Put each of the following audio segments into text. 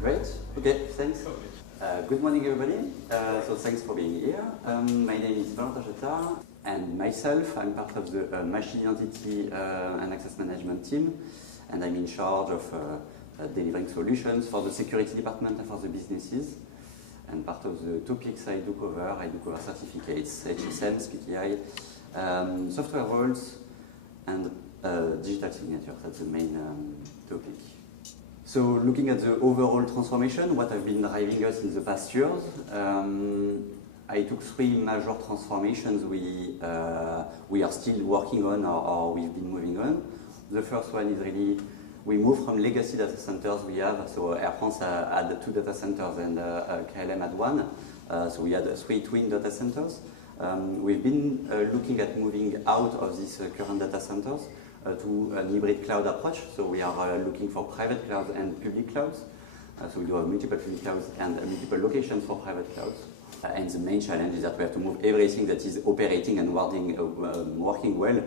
Great. Okay, thanks. Good morning, everybody. So thanks for being here. My name is Valentin Jettard, and myself, I'm part of the Machine Identity and Access Management team, and I'm in charge of delivering solutions for the security department and for the businesses. And part of the topics I do cover certificates, HSMs, PKI, software roles, and digital signature. That's the main topic. So looking at the overall transformation, what have been driving us in the past years, I took three major transformations we are still working on or we've been moving on. The first one is really, we moved from legacy data centers we have. So Air France had 2 data centers and KLM had 1. So we had 3 twin data centers. We've been looking at moving out of these current data centers to an hybrid cloud approach. So we are looking for private clouds and public clouds. So we do have multiple public clouds and multiple locations for private clouds. And the main challenge is that we have to move everything that is operating and working well.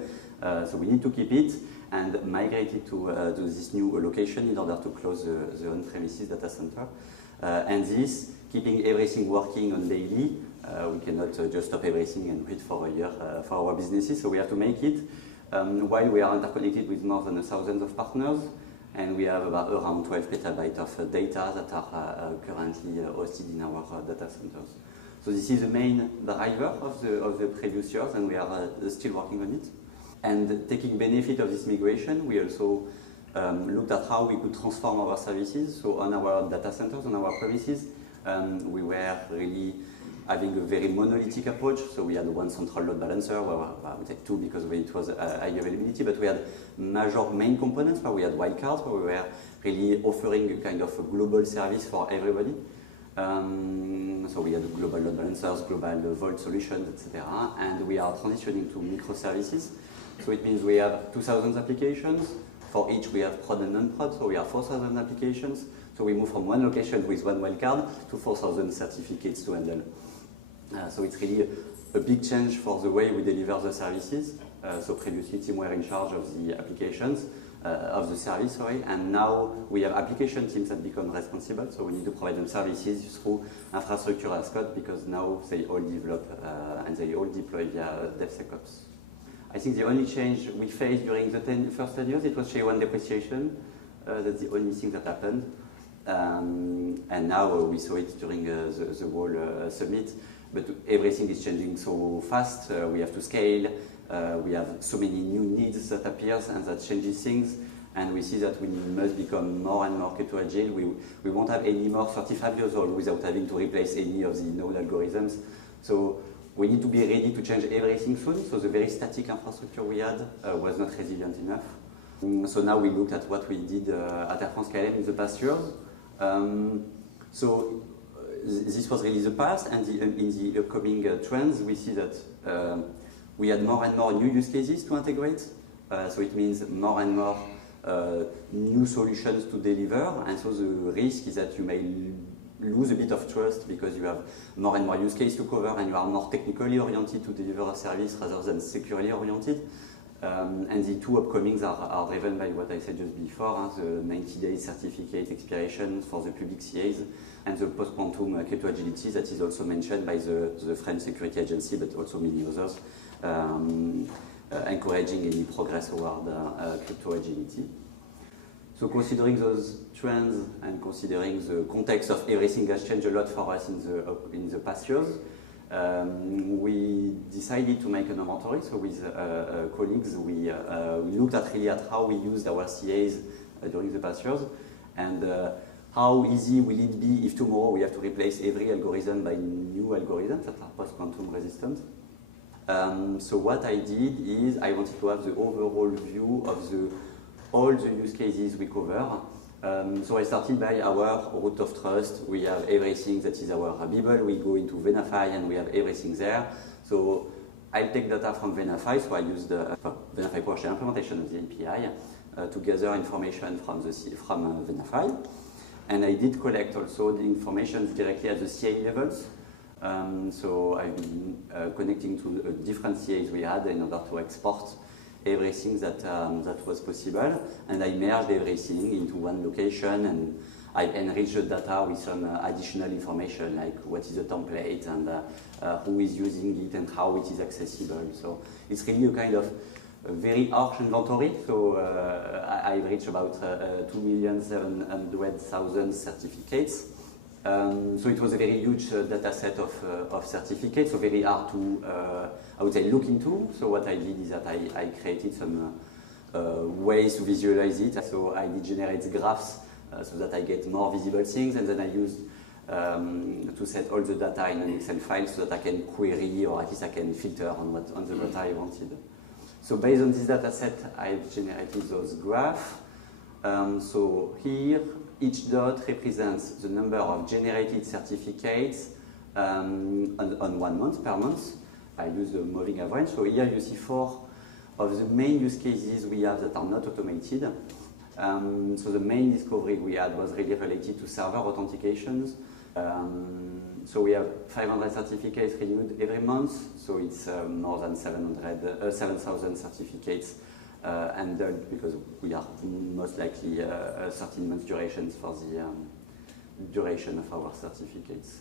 So we need to keep it and migrate it to this new location in order to close the on-premises data center. And this, keeping everything working on daily, we cannot just stop everything and wait for a year for our businesses. So we have to make it. While we are interconnected with more than 1,000 of partners, and we have around 12 petabytes of data that are currently hosted in our data centers. So this is the main driver of the previous years, and we are still working on it. And taking benefit of this migration, we also looked at how we could transform our services. So on our data centers, on our premises, we were really having a very monolithic approach. So we had one central load balancer, well, we take 2 because it was high availability, but we had major main components where we had wildcards, where we were really offering a kind of a global service for everybody. So we had global load balancers, global vault solutions, etc. And we are transitioning to microservices. So it means we have 2,000 applications. For each we have prod and non-prod, so we have 4,000 applications. So we move from one location with one wildcard to 4,000 certificates to handle. So it's really a big change for the way we deliver the services. So previously team were in charge of the applications, of the service, and now we have application teams that become responsible. So we need to provide them services through infrastructure as code because now they all develop and they all deploy via DevSecOps. I think the only change we faced during the first 10 years, it was SHA-1 depreciation. That's the only thing that happened. And now we saw it during the whole summit. But everything is changing so fast. We have to scale. We have so many new needs that appears and that changes things. And we see that we must become more and more crypto agile. We won't have any more 35 years old without having to replace any of the known algorithms. So we need to be ready to change everything soon. So the very static infrastructure we had was not resilient enough. So now we looked at what we did at Air France-KLM in the past years. So this was really the past, and in the upcoming trends, we see that we had more and more new use cases to integrate. So it means more and more new solutions to deliver, and so the risk is that you may lose a bit of trust because you have more and more use cases to cover, and you are more technically oriented to deliver a service rather than securely oriented. And the two upcomings are driven by what I said just before, the 90-day certificate expiration for the public CAs and the post-quantum crypto agility that is also mentioned by the French Security Agency, but also many others, encouraging any progress toward crypto agility. So considering those trends and considering the context of everything has changed a lot for us in the past years, we decided to make an inventory. So with colleagues, we looked at really at how we used our CAs during the past years, and how easy will it be if tomorrow we have to replace every algorithm by new algorithms that are post-quantum resistant. So what I did is I wanted to have the overall view of all the use cases we cover. So I started by our root of trust. We have everything that is our Bible. We go into Venafi and we have everything there. So I take data from Venafi, so I use the Venafi PowerShell implementation of the API to gather information from Venafi. And I did collect also the information directly at the CA levels. So I've been connecting to different CAs we had in order to export everything that was possible, and I merged everything into one location, and I enriched the data with some additional information, like what is the template, and who is using it, and how it is accessible. So it's really a kind of a very harsh inventory. So I've reached about 2,700,000 certificates. So it was a very huge data set of certificates, so very hard to, I would say, look into. So what I did is that I created some ways to visualize it. So I did generate graphs so that I get more visible things, and then I used to set all the data in an Excel file so that I can query, or at least I can filter on the data I wanted. So based on this data set, I've generated those graphs. So here, each dot represents the number of generated certificates on 1 month, per month. I use the moving average. So here you see 4 of the main use cases we have that are not automated. So the main discovery we had was really related to server authentications. So we have 500 certificates renewed every month. So it's more than 7,000 certificates handled, because we are most likely 13 months durations for the duration of our certificates.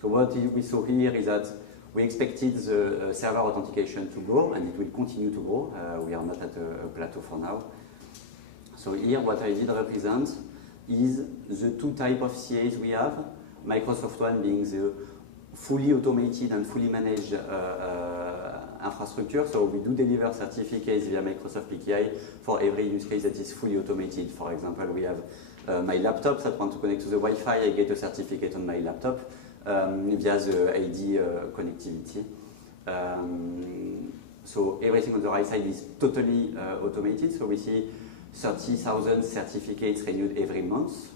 So what we saw here is that we expected the server authentication to grow, and it will continue to grow. We are not at a plateau for now. So here what I did represent is the 2 types of CAs we have. Microsoft one being the fully automated and fully managed infrastructure. So we do deliver certificates via Microsoft PKI for every use case that is fully automated. For example, we have my laptop that want to connect to the Wi-Fi. I get a certificate on my laptop via the ID connectivity. So everything on the right side is totally automated. So we see 30,000 certificates renewed every month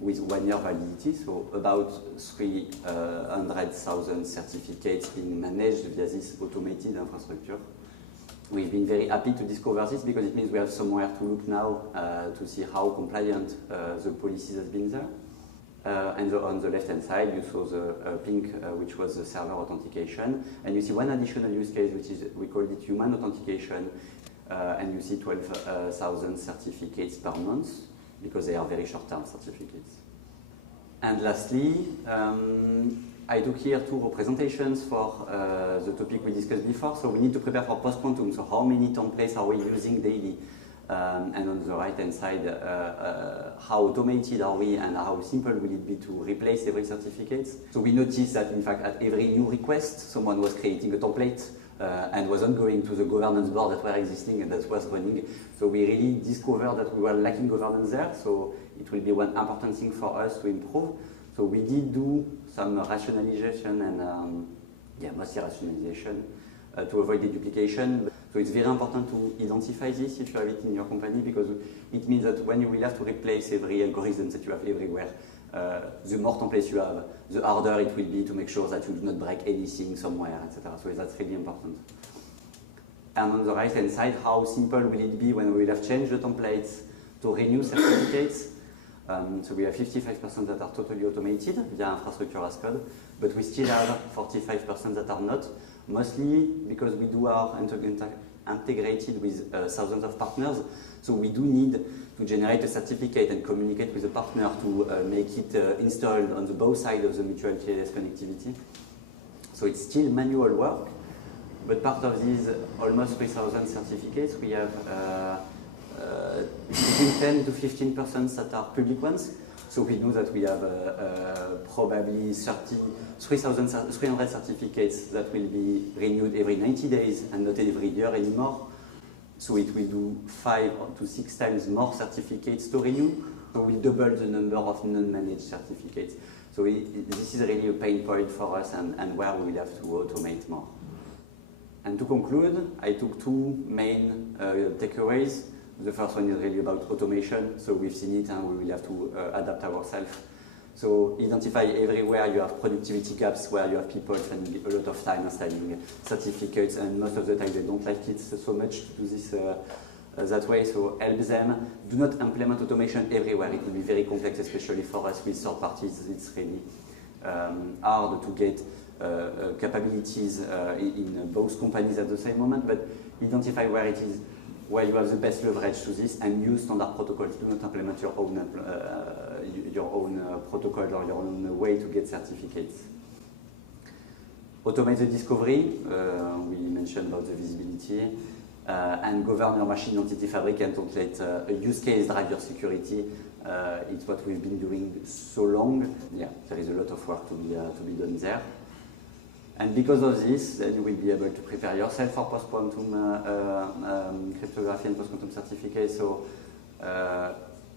with 1 year validity. So about 300,000 certificates being managed via this automated infrastructure. We've been very happy to discover this, because it means we have somewhere to look now to see how compliant the policies has been there. And on the left-hand side, you saw the pink, which was the server authentication. And you see one additional use case, which is, we called it human authentication. And you see 12,000 certificates per month, because they are very short-term certificates. And lastly, I took here 2 representations for the topic we discussed before. So we need to prepare for post-quantum. So how many templates are we using daily? And on the right-hand side, how automated are we, and how simple will it be to replace every certificate? So we noticed that, in fact, at every new request, someone was creating a template and was ongoing to the governance board that were existing and that was running. So we really discovered that we were lacking governance there. So it will be one important thing for us to improve. So we did do some rationalization and mostly rationalization to avoid the duplication. So it's very important to identify this if you have it in your company, because it means that when you will have to replace every algorithm that you have everywhere, the more templates you have, the harder it will be to make sure that you do not break anything somewhere, etc. So that's really important. And on the right-hand side, how simple will it be when we will have changed the templates to renew certificates? So we have 55% that are totally automated via infrastructure as code, but we still have 45% that are not, mostly because we do our integrated with thousands of partners. So we do need to generate a certificate and communicate with the partner to make it installed on the both sides of the mutual TLS connectivity. So it's still manual work, but part of these almost 3,000 certificates, we have between 10 to 15% that are public ones. So we know that we have probably 300 certificates that will be renewed every 90 days and not every year anymore. So it will do 5 to 6 times more certificates to renew. So we'll double the number of non-managed certificates. So this is really a pain point for us, and where we will have to automate more. And to conclude, I took 2 main takeaways. The first one is really about automation. So we've seen it, and we will have to adapt ourselves. So identify everywhere you have productivity gaps, where you have people spending a lot of time installing certificates, and most of the time they don't like it so much to do this that way. So help them. Do not implement automation everywhere. It will be very complex, especially for us with third parties. It's really hard to get capabilities in both companies at the same moment, but identify where it is, where you have the best leverage to this, and use standard protocols. Do not implement your own protocol or your own way to get certificates. Automate the discovery, we mentioned about the visibility, and govern your machine entity fabric and translate a use case, drive your security. It's what we've been doing so long. Yeah, there is a lot of work to be done there. And because of this, then you will be able to prepare yourself for post-quantum cryptography and post-quantum certificate. So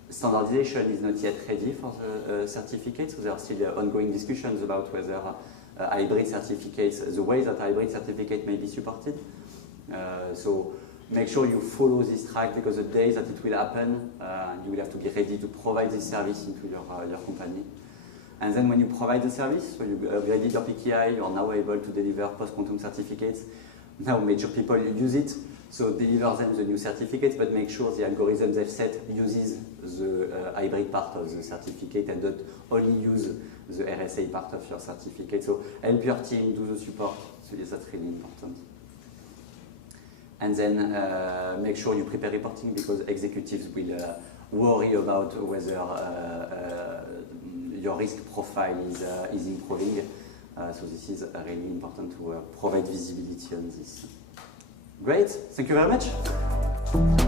standardization is not yet ready for the certificate, so there are still ongoing discussions about whether hybrid certificates, the way that hybrid certificate may be supported. So make sure you follow this track, because the day that it will happen, you will have to be ready to provide this service into your company. And then when you provide the service, so you upgraded your PKI, you are now able to deliver post-quantum certificates. Now major people use it, so deliver them the new certificates, but make sure the algorithm they've set uses the hybrid part of the certificate and not only use the RSA part of your certificate. So help your team do the support, so yes, that's really important. And then make sure you prepare reporting, because executives will worry about whether your risk profile is improving. So this is really important to provide visibility on this. Great, thank you very much.